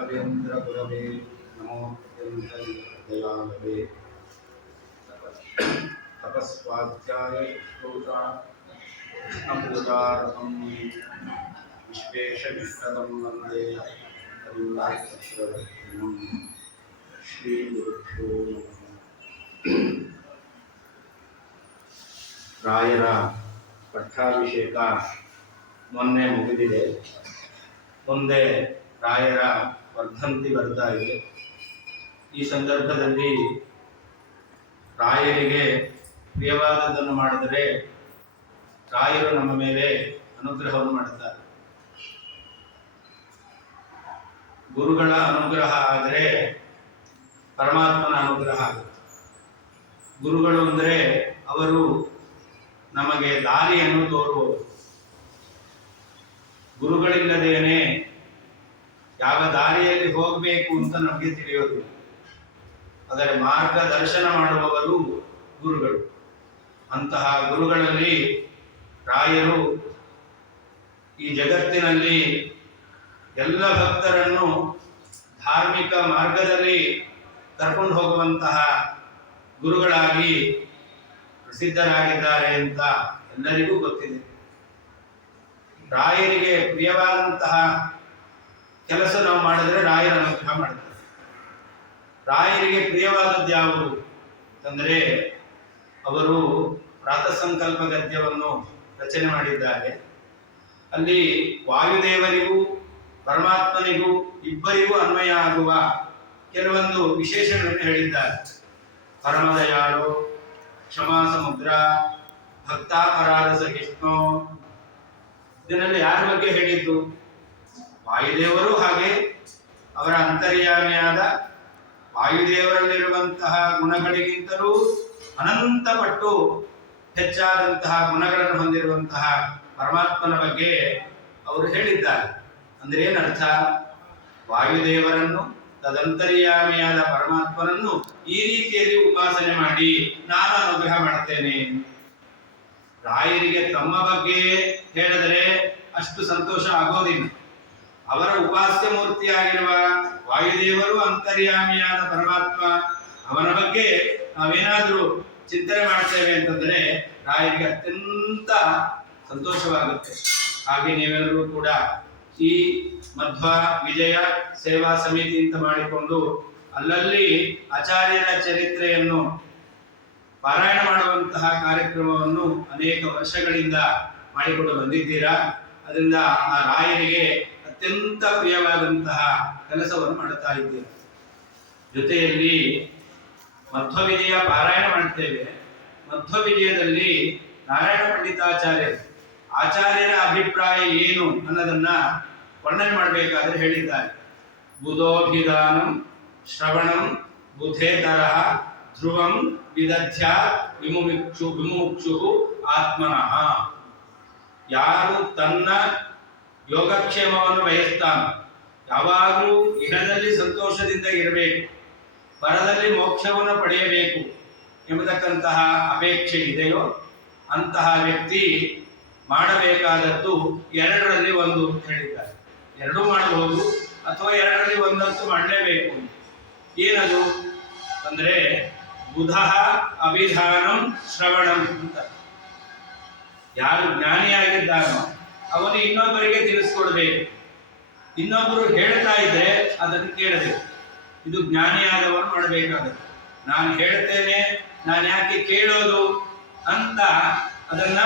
ರಾಘವೇಂದ್ರ ಗುರವೇ ನಮೋ ಅತ್ಯಂತ ದಯಾಳವೇ ತಪಸ್ವಾಧ್ಯಾಯ ಶ್ರೋತ ಕೃಷ್ಣಪೂಜಾರಥಂ ವಿಶ್ವೇಶವಿಶ್ರದಂ ವಂದೇ ಹರಿವಾಸಶ್ರವಣಂ ಶ್ರೀ ಗುರುಭ್ಯೋ ನಮಃ. ರಾಯರ ಪಟ್ಟಾಭಿಷೇಕ ಮೊನ್ನೆ ಮುಗಿದಿದೆ. ಮುಂದೆ ರಾಯರ ವರ್ಧಂತಿ ಬರ್ತಾ ಇದೆ. ಈ ಸಂದರ್ಭದಲ್ಲಿ ರಾಯರಿಗೆ ಪ್ರಿಯವಾದದ್ದನ್ನು ಮಾಡಿದರೆ ರಾಯರು ನಮ್ಮ ಮೇಲೆ ಅನುಗ್ರಹವನ್ನು ಮಾಡುತ್ತಾರೆ. ಗುರುಗಳ ಅನುಗ್ರಹ ಆದರೆ ಪರಮಾತ್ಮನ ಅನುಗ್ರಹ ಆಗುತ್ತೆ. ಗುರುಗಳು ಅಂದರೆ ಅವರು ನಮಗೆ ದಾರಿಯನ್ನು ತೋರುವರು. ಗುರುಗಳಿಲ್ಲದೇನೆ ಯಾವ ದಾರಿಯಲ್ಲಿ ಹೋಗಬೇಕು ಅಂತ ನಮಗೆ ತಿಳಿಯೋದು. ಅದರ ಮಾರ್ಗದರ್ಶನ ಮಾಡುವವರು ಗುರುಗಳು. ಅಂತಹ ಗುರುಗಳಲ್ಲಿ ರಾಯರು ಈ ಜಗತ್ತಿನಲ್ಲಿ ಎಲ್ಲ ಭಕ್ತರನ್ನು ಧಾರ್ಮಿಕ ಮಾರ್ಗದಲ್ಲಿ ಕರ್ಕೊಂಡು ಹೋಗುವಂತಹ ಗುರುಗಳಾಗಿ ಪ್ರಸಿದ್ಧರಾಗಿದ್ದಾರೆ ಅಂತ ಎಲ್ಲರಿಗೂ ಗೊತ್ತಿದೆ. ರಾಯರಿಗೆ ಪ್ರಿಯವಾದಂತಹ ಕೆಲಸ ನಾವು ಮಾಡಿದರೆ ರಾಯರ ಅನುಗ್ರಹ ಮಾಡ್ತಾರೆ. ರಾಯರಿಗೆ ಪ್ರಿಯವಾದದ್ದು ಯಾವುದು ಅಂತಂದರೆ ಅವರು ಪ್ರಾತಃಸಂಕಲ್ಪ ಗದ್ಯವನ್ನು ರಚನೆ ಮಾಡಿದ್ದಾರೆ. ಅಲ್ಲಿ ವಾಯುದೇವರಿಗೂ ಪರಮಾತ್ಮನಿಗೂ ಇಬ್ಬರಿಗೂ ಅನ್ವಯ ಆಗುವ ಕೆಲವೊಂದು ವಿಶೇಷಗಳನ್ನು ಹೇಳಿದ್ದಾರೆ. ಪರಮದಯಾಳು, ಕ್ಷಮಾ ಸಮುದ್ರ, ಭಕ್ತಾಪರಾಧ ಸಹಿಷ್ಣು. ಇದನ್ನೆಲ್ಲ ಯಾರ ಬಗ್ಗೆ ಹೇಳಿದ್ದು? ವಾಯುದೇವರು ಹಾಗೆ ಅವರ ಅಂತರ್ಯಾಮಿಯಾದ ವಾಯುದೇವರಲ್ಲಿರುವಂತಹ ಗುಣಗಳಿಗಿಂತಲೂ ಅನಂತ ಪಟ್ಟು ಹೆಚ್ಚಾದಂತಹ ಗುಣಗಳನ್ನು ಹೊಂದಿರುವಂತಹ ಪರಮಾತ್ಮನ ಬಗ್ಗೆ ಅವರು ಹೇಳಿದ್ದಾರೆ. ಅಂದ್ರೆ ಏನರ್ಥ? ವಾಯುದೇವರನ್ನು, ತದಂತರ್ಯಾಮಿಯಾದ ಪರಮಾತ್ಮನನ್ನು ಈ ರೀತಿಯಲ್ಲಿ ಉಪಾಸನೆ ಮಾಡಿ ನಾನು ಅನುಗ್ರಹ ಮಾಡ್ತೇನೆ. ರಾಯರಿಗೆ ತಮ್ಮ ಬಗ್ಗೆ ಹೇಳಿದರೆ ಅಷ್ಟು ಸಂತೋಷ ಆಗೋದಿಲ್ಲ. ಅವರ ಉಪಾಸ್ಯ ಮೂರ್ತಿಯಾಗಿರುವ ವಾಯುದೇವರು, ಅಂತರ್ಯಾಮಿಯಾದ ಪರಮಾತ್ಮ, ಅವನ ಬಗ್ಗೆ ನಾವೇನಾದ್ರೂ ಚಿಂತನೆ ಮಾಡ್ತೇವೆ ಅಂತಂದ್ರೆ ರಾಯರಿಗೆ ಅತ್ಯಂತ ಸಂತೋಷವಾಗುತ್ತೆ. ಹಾಗೆ ನೀವೆಲ್ಲರೂ ಕೂಡ ಈ ಮಧ್ವ ವಿಜಯ ಸೇವಾ ಸಮಿತಿ ಅಂತ ಮಾಡಿಕೊಂಡು ಅಲ್ಲಲ್ಲಿ ಆಚಾರ್ಯರ ಚರಿತ್ರೆಯನ್ನು ಪಾರಾಯಣ ಮಾಡುವಂತಹ ಕಾರ್ಯಕ್ರಮವನ್ನು ಅನೇಕ ವರ್ಷಗಳಿಂದ ಮಾಡಿಕೊಂಡು ಬಂದಿದ್ದೀರಾ. ಅದರಿಂದ ಆ ರಾಯರಿಗೆ ಅತ್ಯಂತ ಪ್ರಿಯವಾದಂತಹ ಕೆಲಸವನ್ನು ಮಾಡುತ್ತಾ ಇದ್ದೀರಾ. ಜೊತೆಯಲ್ಲಿ ಮಧ್ವ ವಿಜಯ ಪಾರಾಯಣ ಮಾಡ್ತೇವೆ. ಮಧ್ವ ವಿಜಯದಲ್ಲಿ ನಾರಾಯಣ ಪಂಡಿತಾಚಾರ್ಯರು ಆಚಾರ್ಯರ ಅಭಿಪ್ರಾಯ ಏನು ಅನ್ನೋದನ್ನ ವರ್ಣನೆ ಮಾಡಬೇಕಾದ್ರೆ ಹೇಳಿದ್ದಾರೆ. ಬುಧೋಭಿಧಾನಂ ಶ್ರವಣಂ ಬುಧೇತರಃ ಧ್ರುವಂ ವಿದಧ್ಯ ವಿಮುಕ್ಷು ಆತ್ಮನಃ. ಯಾರು ತನ್ನ ಯೋಗಕ್ಷೇಮವನ್ನು ಬಯಸ್ತಾನೋ, ಯಾವಾಗಲೂ ಇಹದಲ್ಲಿ ಸಂತೋಷದಿಂದ ಇರಬೇಕು, ಪರದಲ್ಲಿ ಮೋಕ್ಷವನ್ನು ಪಡೆಯಬೇಕು ಎಂಬತಕ್ಕಂತಹ ಅಪೇಕ್ಷೆ ಇದೆಯೋ ಅಂತಹ ವ್ಯಕ್ತಿ ಮಾಡಬೇಕಾದದ್ದು ಎರಡರಲ್ಲಿ ಒಂದು ಹೇಳಿದ್ದಾರೆ. ಎರಡೂ ಮಾಡಬಹುದು ಅಥವಾ ಎರಡರಲ್ಲಿ ಒಂದಂತೂ ಮಾಡಲೇಬೇಕು. ಏನದು ಅಂದ್ರೆ ಬುಧ ಅಭಿಧಾನಂ ಶ್ರವಣಂ ಅಂತ. ಯಾರು ಜ್ಞಾನಿಯಾಗಿದ್ದಾನೋ ಅವನು ಇನ್ನೊಬ್ಬರಿಗೆ ತಿಳಿಸ್ಕೊಡ್ಬೇಕು. ಇನ್ನೊಬ್ಬರು ಹೇಳ್ತಾ ಇದ್ರೆ ಅದನ್ನು ಕೇಳಬೇಕು. ಇದು ಜ್ಞಾನಿಯಾದವನು ಮಾಡಬೇಕಾಗುತ್ತೆ. ನಾನು ಹೇಳ್ತೇನೆ, ನಾನು ಯಾಕೆ ಕೇಳೋದು ಅಂತ ಅದನ್ನ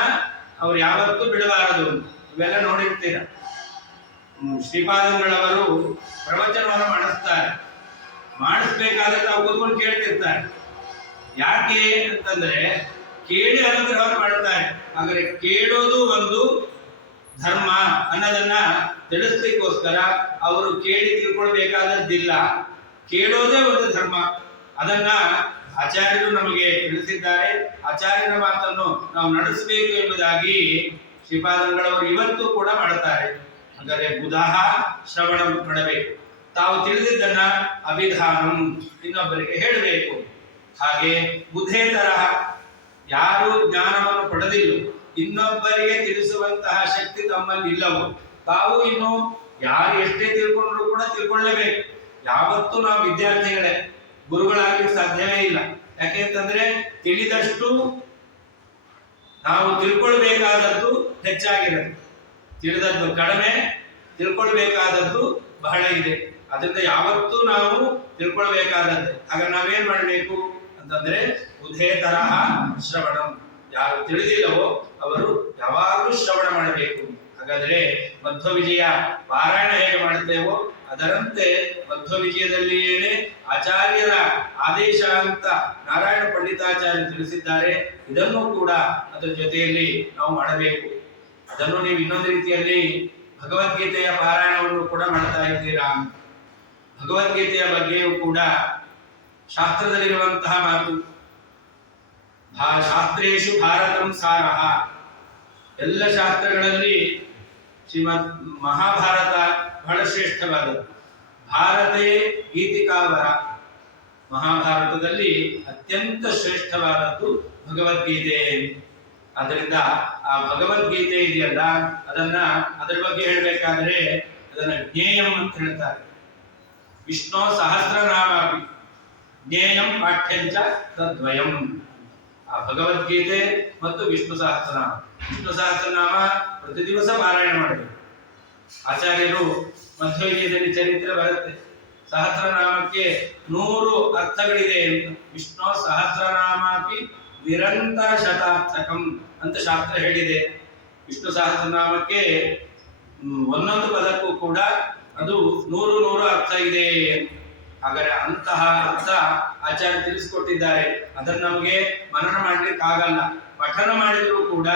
ಅವ್ರು ಯಾವತ್ತೂ ಬಿಡಬಾರದು. ಇವೆಲ್ಲ ನೋಡಿರ್ತೀರ. ಶ್ರೀಪಾದಂಗಳವರು ಪ್ರವಚನವನ್ನು ಮಾಡಿಸ್ತಾರೆ. ಮಾಡಿಸ್ಬೇಕಾದ್ರೆ ತಾವು ಕೂತ್ಕೊಂಡು ಕೇಳ್ತಿರ್ತಾರೆ. ಯಾಕೆ ಅಂತಂದ್ರೆ ಕೇಳಿ ಅನುಗ್ರಹವನ್ನು ಮಾಡ್ತಾರೆ. ಹಾಗಾದ್ರೆ ಕೇಳೋದು ಒಂದು ಧರ್ಮ ಅನ್ನೋದನ್ನ ತಿಳಿಸ್ಲಿಕ್ಕೋಸ್ಕರ ಅವರು ಕೇಳಿ ತಿಳ್ಕೊಳ್ಬೇಕಾದದ್ದಿಲ್ಲ. ಕೇಳೋದೇ ಒಂದು ಧರ್ಮ. ಅದನ್ನ ಆಚಾರ್ಯರು ನಮಗೆ ತಿಳಿಸಿದ್ದಾರೆ. ಆಚಾರ್ಯರ ಮಾತನ್ನು ನಾವು ನಡೆಸಬೇಕು ಎಂಬುದಾಗಿ ಶ್ರೀಪಾದಂಗಳವರು ಇವತ್ತು ಕೂಡ ಮಾಡುತ್ತಾರೆ. ಹಾಗಾದ್ರೆ ಬುಧಃ ಶ್ರವಣ ಮಾಡಬೇಕು. ತಾವು ತಿಳಿದಿದ್ದನ್ನ ಅಭಿಧಾನಂ ಇನ್ನೊಬ್ಬರಿಗೆ ಹೇಳಬೇಕು. ಹಾಗೆ ಬುಧೇತರ, ಯಾರು ಜ್ಞಾನವನ್ನು ಪಡೆದಿಲ್ಲ, ಇನ್ನೊಬ್ಬರಿಗೆ ತಿಳಿಸುವಂತಹ ಶಕ್ತಿ ತಮ್ಮಲ್ಲಿ ಇಲ್ಲವೋ, ತಾವು ಇನ್ನು ಯಾರು ಎಷ್ಟೇ ತಿಳ್ಕೊಂಡ್ರು ಕೂಡ ತಿಳ್ಕೊಳ್ಳೇಬೇಕು. ಯಾವತ್ತೂ ನಾವು ವಿದ್ಯಾರ್ಥಿಗಳೇ, ಗುರುಗಳಾಗ್ಲಿಕ್ಕೆ ಸಾಧ್ಯವೇ ಇಲ್ಲ. ಯಾಕೆಂತಂದ್ರೆ ತಿಳಿದಷ್ಟು ನಾವು ತಿಳ್ಕೊಳ್ಬೇಕಾದದ್ದು ಹೆಚ್ಚಾಗಿರುತ್ತೆ, ತಿಳಿದದ್ದು ಕಡಿಮೆ, ತಿಳ್ಕೊಳ್ಬೇಕಾದದ್ದು ಬಹಳ ಇದೆ. ಅದರಿಂದ ಯಾವತ್ತೂ ನಾವು ತಿಳ್ಕೊಳ್ಬೇಕಾದದ್ದೇ. ಆಗ ನಾವೇನ್ ಮಾಡಬೇಕು ಅಂತಂದ್ರೆ ಉದೇ ತರಹ ಶ್ರವಣಂ, ಯಾರು ತಿಳಿದಿಲ್ಲವೋ ಅವರು ಯಾವಾಗಲೂ ಶ್ರವಣ ಮಾಡಬೇಕು. ಹಾಗಾದ್ರೆ ಮಧ್ವ ವಿಜಯ ಪಾರಾಯಣ ಹೇಗೆ ಮಾಡುತ್ತೇವೋ ಅದರಂತೆ ಮಧ್ವ ವಿಜಯದಲ್ಲಿಯೇನೆ ಆಚಾರ್ಯರ ಆದೇಶ ಅಂತ ನಾರಾಯಣ ಪಂಡಿತಾಚಾರ್ಯ ತಿಳಿಸಿದ್ದಾರೆ. ಇದನ್ನು ಕೂಡ ಅದರ ಜೊತೆಯಲ್ಲಿ ನಾವು ಮಾಡಬೇಕು. ಅದನ್ನು ನೀವು ಇನ್ನೊಂದು ರೀತಿಯಲ್ಲಿ ಭಗವದ್ಗೀತೆಯ ಪಾರಾಯಣವನ್ನು ಕೂಡ ಮಾಡ್ತಾ ಇದ್ದೀರಾ. ಭಗವದ್ಗೀತೆಯ ಬಗ್ಗೆಯೂ ಕೂಡ ಶಾಸ್ತ್ರದಲ್ಲಿರುವಂತಹ ಮಾತು, ಶಾಸ್ತ್ರೇಶು ಭಾರತಂ ಸಾರಃ, ಎಲ್ಲ ಶಾಸ್ತ್ರಗಳಲ್ಲಿ ಶ್ರೀಮದ್ ಮಹಾಭಾರತ ಬಹಳ ಶ್ರೇಷ್ಠವಾದದ್ದು. ಭಾರತೇ ಗೀತಿಕಾವರ, ಮಹಾಭಾರತದಲ್ಲಿ ಅತ್ಯಂತ ಶ್ರೇಷ್ಠವಾದದ್ದು ಭಗವದ್ಗೀತೆ. ಆದ್ದರಿಂದ ಆ ಭಗವದ್ಗೀತೆ ಇದೆಯಲ್ಲ, ಅದರ ಬಗ್ಗೆ ಹೇಳಬೇಕಾದ್ರೆ ಅದನ್ನ ಜ್ಞೇಯಂ ಅಂತ ಹೇಳ್ತಾರೆ. ವಿಷ್ಣು ಸಹಸ್ರನಾಮಾಪಿ ಜ್ಞೇಯಂ ಪಾಠ್ಯಂಚ ತದ್ವಯಂ. ಆ ಭಗವದ್ಗೀತೆ ಮತ್ತು ವಿಷ್ಣು ಸಹಸ್ರನಾಮ, ವಿಷ್ಣು ಸಹಸ್ರನಾಮ ಪ್ರತಿ ದಿವಸ ಪಾರಾಯಣ ಮಾಡಬೇಕು. ಆಚಾರ್ಯರು ಮಧ್ವವಿಜಯದಲ್ಲಿ ಚರಿತ್ರೆ ಬರುತ್ತೆ, ಸಹಸ್ರನಾಮಕ್ಕೆ 100 ಅರ್ಥಗಳಿದೆ ಅಂತ. ವಿಷ್ಣು ಸಹಸ್ರನಾಮಾಪಿ ನಿರಂತರ ಶತಾರ್ಥಕಂ ಅಂತ ಶಾಸ್ತ್ರ ಹೇಳಿದೆ. ವಿಷ್ಣು ಸಹಸ್ರನಾಮಕ್ಕೆ ಒಂದೊಂದು ಪದಕ್ಕೂ ಕೂಡ ಅದು 100 ಅರ್ಥ ಇದೆ. ಹಾಗಾದ್ರೆ ಅಂತಹ ಅರ್ಥ ಆಚಾರ್ಯ ತಿಳಿಸಿಕೊಟ್ಟಿದ್ದಾರೆ. ಅದನ್ನು ನಮಗೆ ಮನನ ಮಾಡ್ಲಿಕ್ಕೆ ಆಗಲ್ಲ. ಪಠನ ಮಾಡಿದರೂ ಕೂಡ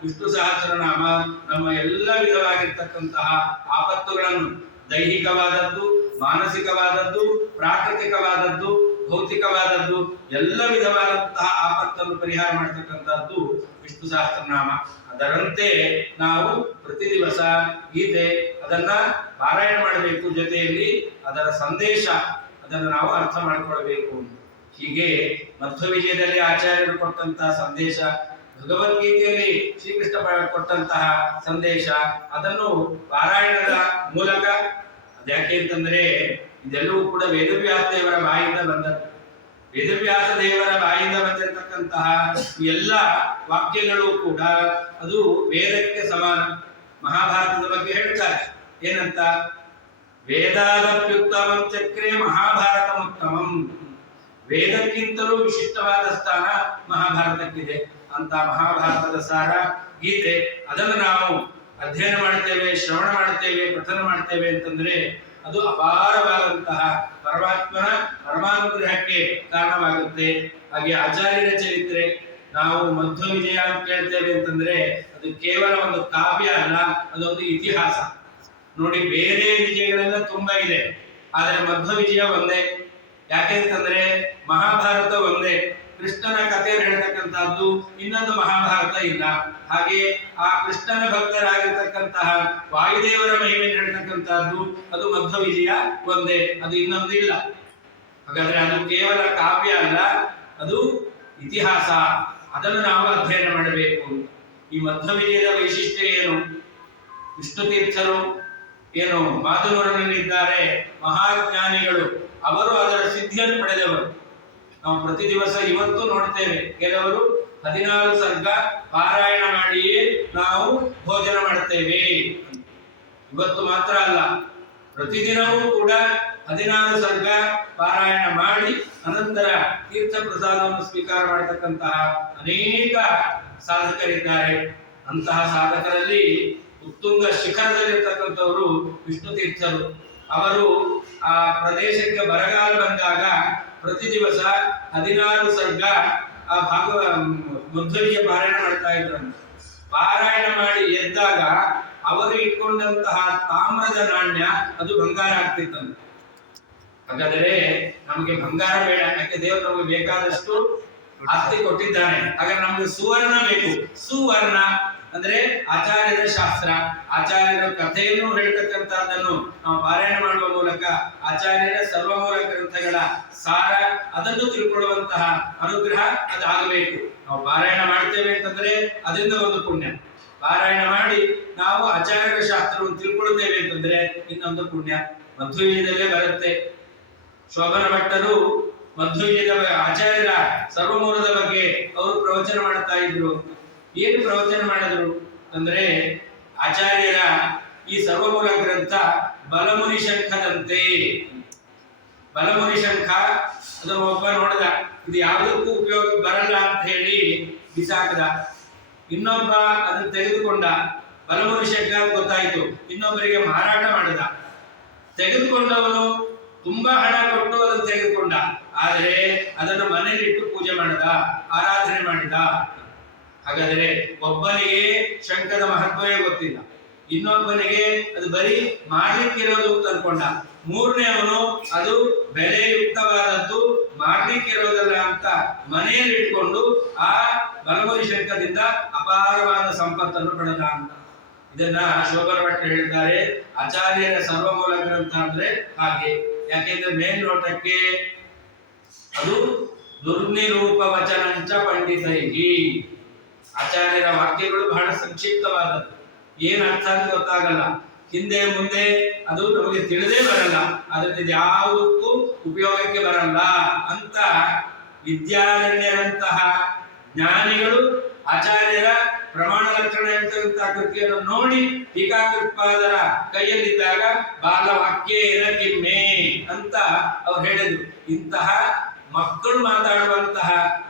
ವಿಷ್ಣು ಸಹಸ್ರನಾಮ ನಮ್ಮ ಎಲ್ಲ ವಿಧವಾಗಿರ್ತಕ್ಕಂತಹ ಆಪತ್ತುಗಳನ್ನು, ದೈಹಿಕವಾದದ್ದು, ಮಾನಸಿಕವಾದದ್ದು, ಪ್ರಾಕೃತಿಕವಾದದ್ದು, ಭೌತಿಕವಾದದ್ದು, ಎಲ್ಲ ವಿಧವಾದಂತಹ ಆಪತ್ತನ್ನು ಪರಿಹಾರ ಮಾಡತಕ್ಕಂಥದ್ದು ವಿಷ್ಣು ಸಹಸ್ರನಾಮ. ಅದರಂತೆ ನಾವು ಪ್ರತಿ ದಿವಸ ಗೀತೆ ಅದನ್ನ ಪಾರಾಯಣ ಮಾಡಬೇಕು. ಜೊತೆಯಲ್ಲಿ ಅದರ ಸಂದೇಶ ಅದನ್ನು ನಾವು ಅರ್ಥ ಮಾಡಿಕೊಳ್ಬೇಕು. ಹೀಗೆ ಮಧ್ವ ವಿಜಯದಲ್ಲಿ ಆಚಾರ್ಯರು ಕೊಟ್ಟಂತಹ ಸಂದೇಶ, ಭಗವದ್ಗೀತೆಯಲ್ಲಿ ಶ್ರೀಕೃಷ್ಣ ಕೊಟ್ಟಂತಹ ಸಂದೇಶ, ಅದನ್ನು ಪಾರಾಯಣದ ಮೂಲಕ, ಅದ್ಯಾಕೆ ಅಂತಂದ್ರೆ ಇದೆಲ್ಲವೂ ಕೂಡ ವೇದವ್ಯಾಸ ದೇವರ ಬಾಯಿಂದ ಬಂದದ್ದು. ವೇದವ್ಯಾಸ ದೇವರ ಬಾಯಿಂದ ಬಂದಿರತಕ್ಕಂತಹ ಎಲ್ಲ ವಾಕ್ಯಗಳು ಕೂಡ ಅದು ವೇದಕ್ಕೆ ಸಮಾನ. ಮಹಾಭಾರತದ ಬಗ್ಗೆ ಹೇಳ್ತಾರೆ ಏನಂತ, ವೇದಾದಪ್ಯುತ್ತಮಂ ಚಕ್ರೆ ಮಹಾಭಾರತಮುತ್ತಮಂ. ವೇದಕ್ಕಿಂತಲೂ ವಿಶಿಷ್ಟವಾದ ಸ್ಥಾನ ಮಹಾಭಾರತಕ್ಕಿದೆ. ಅಂತ ಮಹಾಭಾರತದ ಸಾರ ಗೀತೆ, ಅದನ್ನು ನಾವು ಅಧ್ಯಯನ ಮಾಡ್ತೇವೆ, ಶ್ರವಣ ಮಾಡ್ತೇವೆ, ಪಠನ ಮಾಡ್ತೇವೆ ಅಂತಂದ್ರೆ ಅದು ಅಪಾರವಾದಂತಹ ಪರಮಾತ್ಮನ ಪರಮಾನುಗ್ರಹಕ್ಕೆ ಕಾರಣವಾಗುತ್ತೆ. ಹಾಗೆ ಆಚಾರ್ಯರ ಚರಿತ್ರೆ, ನಾವು ಮಧ್ವ ವಿಜಯ ಅಂತ ಕೇಳ್ತೇವೆ ಅಂತಂದ್ರೆ ಅದು ಕೇವಲ ಒಂದು ಕಾವ್ಯ ಅಲ್ಲ, ಅದೊಂದು ಇತಿಹಾಸ. ನೋಡಿ, ಬೇರೆ ವಿಜಯಗಳೆಲ್ಲ ತುಂಬಾ ಇದೆ, ಆದರೆ ಮಧ್ವ ವಿಜಯ ಒಂದೇ. ಯಾಕೆಂತಂದ್ರೆ ಮಹಾಭಾರತ ಒಂದೇ, ಕೃಷ್ಣನ ಕಥೆಯನ್ನು ಹೇಳ್ತಕ್ಕಂಥದ್ದು ಇನ್ನೊಂದು ಮಹಾಭಾರತ ಇಲ್ಲ. ಹಾಗೆ ಆ ಕೃಷ್ಣನ ಭಕ್ತರಾಗಿರ್ತಕ್ಕಂತಹ ವಾಯುದೇವರ ಮಹಿಮೆ ಹೇಳ್ತಕ್ಕಂಥದ್ದು ಅದು ಮಧ್ವ ವಿಜಯ ಒಂದೇ, ಅದು ಇನ್ನೊಂದು ಇಲ್ಲ. ಹಾಗಾದ್ರೆ ಅದು ಕೇವಲ ಕಾವ್ಯ ಅಲ್ಲ, ಅದು ಇತಿಹಾಸ. ಅದನ್ನು ನಾವು ಅಧ್ಯಯನ ಮಾಡಬೇಕು. ಈ ಮಧ್ವ ವಿಜಯದ ವೈಶಿಷ್ಟ್ಯ ಏನು? ವಿಷ್ಣು ತೀರ್ಥರು ಏನು ಮಾಧುನೂರನಲ್ಲಿದ್ದಾರೆ, ಮಹಾಜ್ಞಾನಿಗಳು, ಅವರು ಅದರ ಸಿದ್ಧಿಯನ್ನು ಪಡೆದವರು. ನಾವು ಪ್ರತಿ ದಿವಸ ಇವತ್ತು ನೋಡ್ತೇವೆ, ಕೆಲವರು 16 ಸರ್ಗ ಪಾರಾಯಣ ಮಾಡಿಯೇ ನಾವು ಭೋಜನ ಮಾಡುತ್ತೇವೆ. ಇವತ್ತು ಮಾತ್ರ ಅಲ್ಲ, ಪ್ರತಿದಿನವೂ ಕೂಡ 16 ಸರ್ಗ ಪಾರಾಯಣ ಮಾಡಿ ಅನಂತರ ತೀರ್ಥ ಪ್ರಸಾದವನ್ನು ಸ್ವೀಕಾರ ಮಾಡತಕ್ಕಂತಹ ಅನೇಕ ಸಾಧಕರಿದ್ದಾರೆ. ಅಂತಹ ಸಾಧಕರಲ್ಲಿ ಉತ್ತುಂಗ ಶಿಖರದಲ್ಲಿರ್ತಕ್ಕಂಥವರು ವಿಷ್ಣು ತೀರ್ಥರು. ಅವರು ಆ ಪ್ರದೇಶಕ್ಕೆ ಬರಗಾಲ ಬಂದಾಗ ಪ್ರತಿ ದಿವಸ 16 ಸರ್ಗ ಆ ಮಧ್ವವಿಜಯ ಪಾರಾಯಣ ಮಾಡ್ತಾ ಇದ್ರು. ಪಾರಾಯಣ ಮಾಡಿ ಎದ್ದಾಗ ಅವರು ಇಟ್ಕೊಂಡಂತಹ ತಾಮ್ರದ ನಾಣ್ಯ ಅದು ಬಂಗಾರ ಆಗ್ತಿತ್ತಂತೆ. ಹಾಗಾದರೆ ನಮಗೆ ಬಂಗಾರ ಬೇಡ, ಯಾಕೆ ದೇವರು ನಮಗೆ ಬೇಕಾದಷ್ಟು ಆಸ್ತಿ ಕೊಟ್ಟಿದ್ದಾನೆ. ಹಾಗಾದ್ರೆ ನಮಗೆ ಸುವರ್ಣ ಬೇಕು. ಸುವರ್ಣ ಅಂದ್ರೆ ಆಚಾರ್ಯರ ಶಾಸ್ತ್ರ, ಆಚಾರ್ಯರ ಕಥೆಯನ್ನು ಹೇಳ್ತಕ್ಕಂಥದ್ದನ್ನು ನಾವು ಪಾರಾಯಣ ಮಾಡುವ ಮೂಲಕ ಆಚಾರ್ಯರ ಸರ್ವಮೂಲ ಗ್ರಂಥಗಳ ಸಾರ ಅದನ್ನು ತಿಳ್ಕೊಳ್ಳುವಂತಹ ಅನುಗ್ರಹ ಅದಾಗಬೇಕು. ನಾವು ಪಾರಾಯಣ ಮಾಡ್ತೇವೆ ಅಂತಂದ್ರೆ ಅದರಿಂದ ಒಂದು ಪುಣ್ಯ, ಪಾರಾಯಣ ಮಾಡಿ ನಾವು ಆಚಾರ್ಯರ ಶಾಸ್ತ್ರವನ್ನು ತಿಳ್ಕೊಳ್ತೇವೆ ಅಂತಂದ್ರೆ ಇನ್ನೊಂದು ಪುಣ್ಯ. ಮಧ್ವಯುಗದಲ್ಲೇ ಬರುತ್ತೆ. ಶೋಭನ ಭಟ್ಟರು ಮಧ್ವಯುಗದ ಆಚಾರ್ಯರ ಸರ್ವಮೂಲದ ಬಗ್ಗೆ ಅವರು ಪ್ರವಚನ ಮಾಡ್ತಾ ಇದ್ರು. ಏನು ಪ್ರವಚನ ಮಾಡಿದ್ರು ಅಂದ್ರೆ, ಆಚಾರ್ಯರ ಈ ಸರ್ವಮೂಲ ಗ್ರಂಥ ಬಲಮುನಿ ಶಂಖದಂತೆ. ಬಲಮುನಿ ಶಂಖ ಅದನ್ನು ಒಬ್ಬ ನೋಡಿದ, ಇದು ಯಾವುದಕ್ಕೂ ಉಪಯೋಗ ಬರಲ್ಲ ಅಂತ ಹೇಳಿ ಬಿಸಾಕದ. ಇನ್ನೊಬ್ಬ ಅದನ್ನು ತೆಗೆದುಕೊಂಡ. ಬಲಮುನಿ ಶಂಖ ಗೊತ್ತಾಯಿತು, ಇನ್ನೊಬ್ಬರಿಗೆ ಮಾರಾಟ ಮಾಡಿದ. ತೆಗೆದುಕೊಂಡವನು ತುಂಬಾ ಹಣ ಕೊಟ್ಟು ಅದನ್ನು ತೆಗೆದುಕೊಂಡ, ಆದರೆ ಅದನ್ನು ಮನೆಯಲ್ಲಿಟ್ಟು ಪೂಜೆ ಮಾಡಿದ, ಆರಾಧನೆ ಮಾಡಿದ. ಹಾಗಾದರೆ ಒಬ್ಬನಿಗೆ ಶಂಖದ ಮಹತ್ವವೇ ಗೊತ್ತಿಲ್ಲ, ಇನ್ನೊಬ್ಬನಿಗೆ ಅದು ಬರೀ ಮಾಡ್ಲಿಕ್ಕಿರೋದು ಅಂತ ಅನ್ಕೊಂಡ, ಮೂರನೇವನು ಅದು ಬೆಲೆಯುಕ್ತವಾದದ್ದು ಮಾಡ್ಲಿಕ್ಕಿರೋದಲ್ಲ ಅಂತ ಮನೆಯಲ್ಲಿ ಇಟ್ಕೊಂಡು ಆ ಬಲಮುನಿ ಶಂಖದಿಂದ ಅಪಾರವಾದ ಸಂಪತ್ತನ್ನು ಪಡೆದ ಅಂತ. ಇದನ್ನ ಶೋಭನ ಭಟ್ರು ಹೇಳ್ತಾರೆ, ಆಚಾರ್ಯರ ಸರ್ವಮೂಲ ಗ್ರಂಥ ಅಂದ್ರೆ ಹಾಗೆ. ಯಾಕೆಂದ್ರೆ ಮೇಲ್ನೋಟಕ್ಕೆ ಅದು ದುರ್ನಿರೂಪ ವಚನಂಚ ಪಂಡಿತೈಹಿ, ಆಚಾರ್ಯರ ವಾಕ್ಯಗಳು ಬಹಳ ಸಂಕ್ಷಿಪ್ತವಾದದ್ದು, ಏನ್ ಅರ್ಥ ಅಂತ ಗೊತ್ತಾಗಲ್ಲ, ಹಿಂದೆ ಮುಂದೆ ಅದು ನಮಗೆ ತಿಳಿದೇ ಬರಲ್ಲ, ಅದರಿಂದ ಯಾವುದಕ್ಕೂ ಉಪಯೋಗಕ್ಕೆ ಬರಲ್ಲ ಅಂತ ವಿದ್ಯಾರಣ್ಯರಂತಹ ಜ್ಞಾನಿಗಳು ಆಚಾರ್ಯರ ಪ್ರಮಾಣ ಲಕ್ಷಣ ಎಂತಹ ಕೃತಿಯನ್ನು ನೋಡಿ ಟೀಕಾಕೃತ್ಪಾದರ ಕೈಯಲ್ಲಿದ್ದಾಗ ಬಾಲವಾಕ್ಯೇನ ಕಿಮ್ಮೆ ಅಂತ ಅವ್ರು ಹೇಳಿದ್ರು. ಇಂತಹ ಮಕ್ಕಳು ಮಾತಾಡುವಂತಹ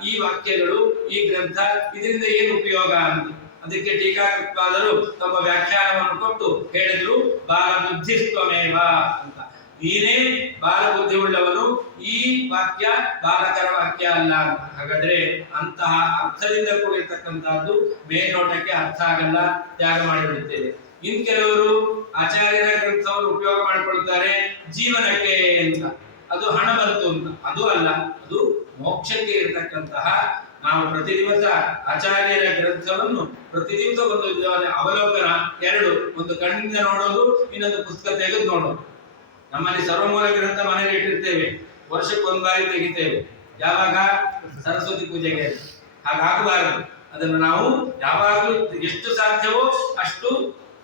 ಈ ವಾಕ್ಯಗಳು, ಈ ಗ್ರಂಥ, ಇದರಿಂದ ಏನು ಉಪಯೋಗ ಅಂತ. ಅದಕ್ಕೆ ಟೀಕಾಕೃತ್ಪಾದರು ತಮ್ಮ ವ್ಯಾಖ್ಯಾನವನ್ನು ಕೊಟ್ಟು ಹೇಳಿದ್ರು, ಬಾಲ ಬುದ್ಧಿಸ್ತ್ವಮೇವ ಅಂತ. ನೀನೇ ಬಾಲ ಬುದ್ಧಿ ಉಳ್ಳವನು, ಈ ವಾಕ್ಯ ಬಾಲಕರ ವಾಕ್ಯ ಅಲ್ಲ ಅಂತ. ಹಾಗಾದ್ರೆ ಅಂತಹ ಅರ್ಥದಿಂದ ಕೂಡಿರ್ತಕ್ಕಂಥದ್ದು ಮೇಲ್ನೋಟಕ್ಕೆ ಅರ್ಥ ಆಗಲ್ಲ, ತ್ಯಾಗ ಮಾಡಿಬಿಡುತ್ತೇವೆ. ಇನ್ ಕೆಲವರು ಆಚಾರ್ಯರ ಗ್ರಂಥವನ್ನು ಉಪಯೋಗ ಮಾಡಿಕೊಳ್ತಾರೆ ಜೀವನಕ್ಕೆ ಅಂತ, ಅದು ಹಣ ಬಂತು ಅಂತ. ಅದು ಅಲ್ಲ, ಅದು ಮೋಕ್ಷಕ್ಕೆ ಇರತಕ್ಕಂತಹ, ನಾವು ಪ್ರತಿ ದಿವಸ ಆಚಾರ್ಯರ ಗ್ರಂಥವನ್ನು ಪ್ರತಿ ದಿವಸ ಒಂದು ಅವಲೋಕನ, ಎರಡು, ಒಂದು ಕಣ್ಣಿಂದ ನೋಡೋದು, ಇನ್ನೊಂದು ಪುಸ್ತಕ ತೆಗೆದು ನೋಡೋದು. ನಮ್ಮಲ್ಲಿ ಸರ್ವಮೂಲ ಗ್ರಂಥ ಮನೆಯಲ್ಲಿ ಇಟ್ಟಿರ್ತೇವೆ, ವರ್ಷಕ್ಕೊಂದು ಬಾರಿ ತೆಗಿತೇವೆ. ಯಾವಾಗ? ಸರಸ್ವತಿ ಪೂಜೆಗೆ. ಹಾಗಾಗಬಾರದು. ಅದನ್ನು ನಾವು ಯಾವಾಗಲೂ ಎಷ್ಟು ಸಾಧ್ಯವೋ ಅಷ್ಟು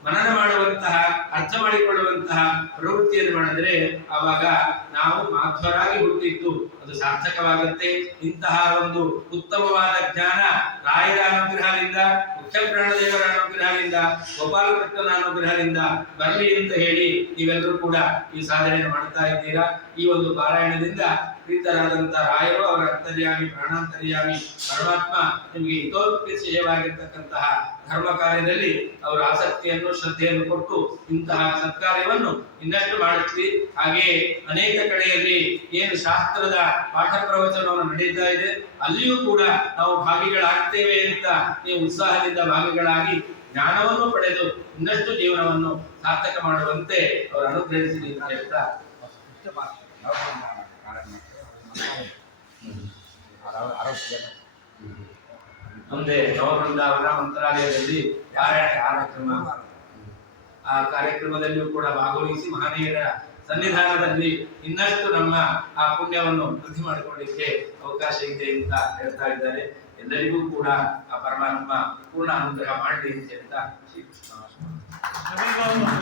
ಮನನ ಮಾಡುವಂತಹ, ಅರ್ಥ ಮಾಡಿಕೊಳ್ಳುವಂತಹ ಪ್ರವೃತ್ತಿಯನ್ನು ಮಾಡಿದ್ರೆ ಆವಾಗ ನಾವು ಮಾಧ್ವರಾಗಿ ಹುಟ್ಟಿದ್ದು ಅದು ಸಾರ್ಥಕವಾಗುತ್ತೆ. ಇಂತಹ ಒಂದು ಉತ್ತಮವಾದ ಜ್ಞಾನ ರಾಯರ ಅನುಗ್ರಹದಿಂದ, ಮುಖ್ಯ ಪ್ರಾಣದೇವರ ಅನುಗ್ರಹದಿಂದ, ಗೋಪಾಲಕೃಷ್ಣನ ಅನುಗ್ರಹದಿಂದ ಬರಲಿ ಅಂತ ಹೇಳಿ ನೀವೆಲ್ಲರೂ ಕೂಡ ಈ ಸಾಧನೆಯನ್ನು ಮಾಡ್ತಾ ಇದ್ದೀರಾ. ಈ ಒಂದು ಪಾರಾಯಣದಿಂದ ಪ್ರೀತರಾದಂತಹ ರಾಯರು, ಅವರ ಅಂತರ್ಯಾಮಿ, ಪ್ರಾಣಾಂತರ್ಯಾಮಿ ಪರಮಾತ್ಮ ನಿಮಗೆ ಹಿತೋತ್ಕೃಷ್ಟವಾಗಿರ್ತಕ್ಕಂತಹ ಧರ್ಮ ಕಾರ್ಯದಲ್ಲಿ ಅವರ ಆಸಕ್ತಿಯನ್ನು, ಶ್ರದ್ಧೆಯನ್ನು ಕೊಟ್ಟು ಇಂತಹ ಸತ್ಕಾರ್ಯವನ್ನು ಇನ್ನಷ್ಟು ಮಾಡಿಸ್ಲಿ. ಹಾಗೆಯೇ ಅನೇಕ ಕಡೆಯಲ್ಲಿ ಏನು ಶಾಸ್ತ್ರದ ಪಾಠ ಪ್ರವಚನವನ್ನು ನಡೀತಾ ಇದೆ, ಅಲ್ಲಿಯೂ ಕೂಡ ನಾವು ಭಾಗಿಗಳಾಗ್ತೇವೆ ಅಂತ ನೀವು ಉತ್ಸಾಹದಿಂದ ಭಾಗಿಗಳಾಗಿ ಜ್ಞಾನವನ್ನು ಪಡೆದು ಇನ್ನಷ್ಟು ಜೀವನವನ್ನು ಸಾರ್ಥಕ ಮಾಡುವಂತೆ ಅವರು ಅನುಗ್ರಹಿಸಲಿ ಅಂತ ಹೇಳ್ತಾ ಮುಂದೆ ನವವೃಂದಾವನ ಮಂತ್ರಾಲಯದಲ್ಲಿ ಪಾರಾಯಣ ಕಾರ್ಯಕ್ರಮ, ಆ ಕಾರ್ಯಕ್ರಮದಲ್ಲಿಯೂ ಕೂಡ ಭಾಗವಹಿಸಿ ಮಹನೀಯರ ಸನ್ನಿಧಾನದಲ್ಲಿ ಇನ್ನಷ್ಟು ನಮ್ಮ ಆ ಪುಣ್ಯವನ್ನು ವೃದ್ಧಿ ಮಾಡಿಕೊಳ್ಳಿಕ್ಕೆ ಅವಕಾಶ ಇದೆ ಅಂತ ಹೇಳ್ತಾ ಇದ್ದಾರೆ. ಎಲ್ಲರಿಗೂ ಕೂಡ ಆ ಪರಮಾತ್ಮ ಪೂರ್ಣ ಅನುಗ್ರಹ ಮಾಡಲಿ ಅಂತ ಹೇಳ್ತಾ ಶ್ರೀಕೃಷ್ಣ.